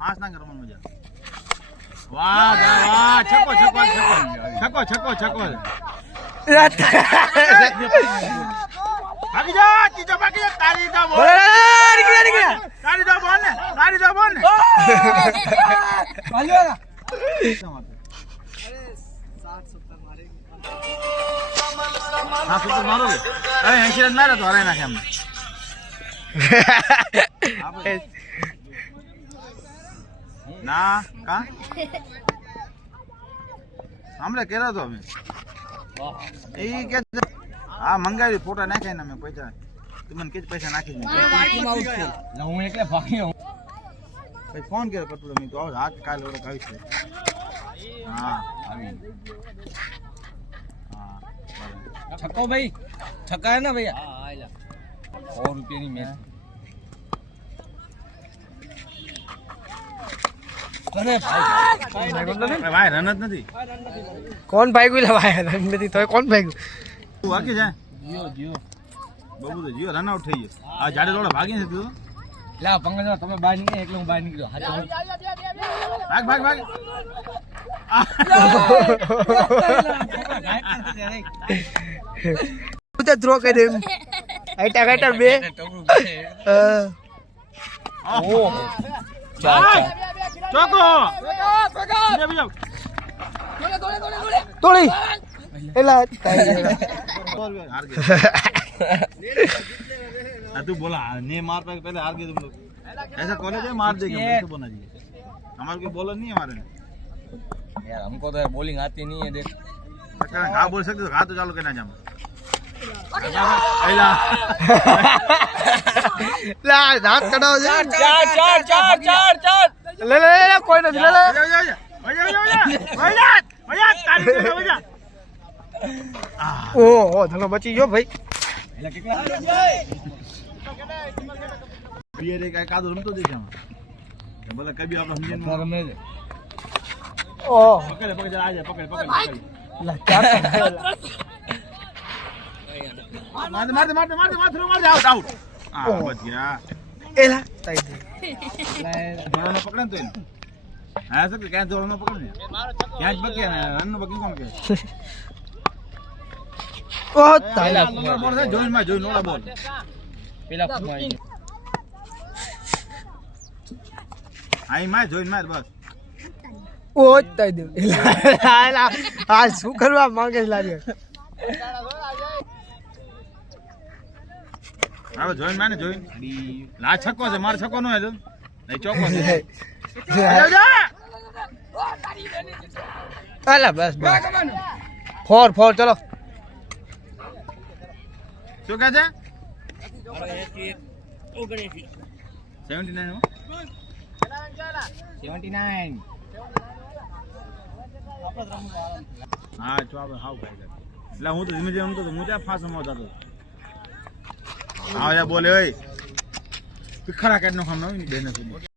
પાંચ ના કરવાનું મજા. વાહ વાહ છકો છકો છકો છકો છકો છકો ભાગી જા ચીજો ભાગી જા તારી જા બોલ તારી જા બોલ ને તારી જા બોલ ને ભાલ્યો 60 70 મારે હા 70 મારો હવે 80 રન મારે તો હરાઈ નાખે અમને ના કા હમણે કેરો તો અમે એ કે હા મંગાવી ફોટા નાખ્યા ને અમે પૈસા તમને કે પૈસા નાખી દે હું એટલે ભાગ્યો ભાઈ ફોન કર્યો પટલો મેં તો આવ હાથ કાલ ઓરક આવી છે હા આવી હા છક્કો ભાઈ છક્કા હે ના ભैया હા આયલા 100 રૂપિયાની મેચ અરે ભાઈ રન જ નથી કોણ ભાગ્યું લે ભાઈ રન નથી તો કોણ ભાગ્યું તું વાગી જાય જીઓ જીઓ બબુ તો જીઓ રન આઉટ થઈ ગયો આ જાડે લોડા ભાગી નથી તું લા પંગજ તમે બહાર નીકળ્યા એટલે હું બહાર નીકળ્યો ભાગ ભાગ ભાગ તું તો થ્રો કરી દે આઈટા આઈટા બે ઓ ચાર ચોકો તોડી એલા हार गए तू बोला ने मार पे पहले हार गए तुम लोग ऐसा कॉलेज है मार देंगे हमसे बोलना चाहिए हमारे को बॉलर नहीं है हमारे यार हमको तो बॉलिंग आती नहीं है देख हाँ बोल सकते तो हाँ तो चालू करना जाम पहला ला हाथ कटाओ चार चार चार चार चार चार ले ले ले कोई नहीं ले ले भैया भैया ताली दे भैया ओहो धनो बची गयो भाई એટલે કેટલા પિયર એક કાદો રમતો દેખામ બોલે કભી આપણે સમજે રમે છે ओ પકડ પકડ આ જા પકડ પકડ ला क्या मार मार मार मार मार थ्रो मार आउट आउट हां बच गया एला ताई दे दोनों पकड़े तो हां सर क्या दोनों पकड़ने कैच बके ना रन बकी कौन के ओ ताई बोल से जोइन में जोइन वाला बॉल પેલા કુમાઈ आई मैं जोइन मार बस ओ ताई दे एला आ શું કરવા માંગે લાગે હવે જોઈન માને જોઈન લા છક્કો છે માર છક્કો નો હે નહીં ચોકો છે એલા બસ બસ ફોર ફોર ચલો શું કહે છે 79 હો 79 હા જો આપણે હાવ ભાઈ એટલે હું તો ધીમે ધીમે રમતો તો હું ત્યાં ફાસમાં જતો હા યા બોલે ઓય પિખરા કાઢ નો ખામ ન બેને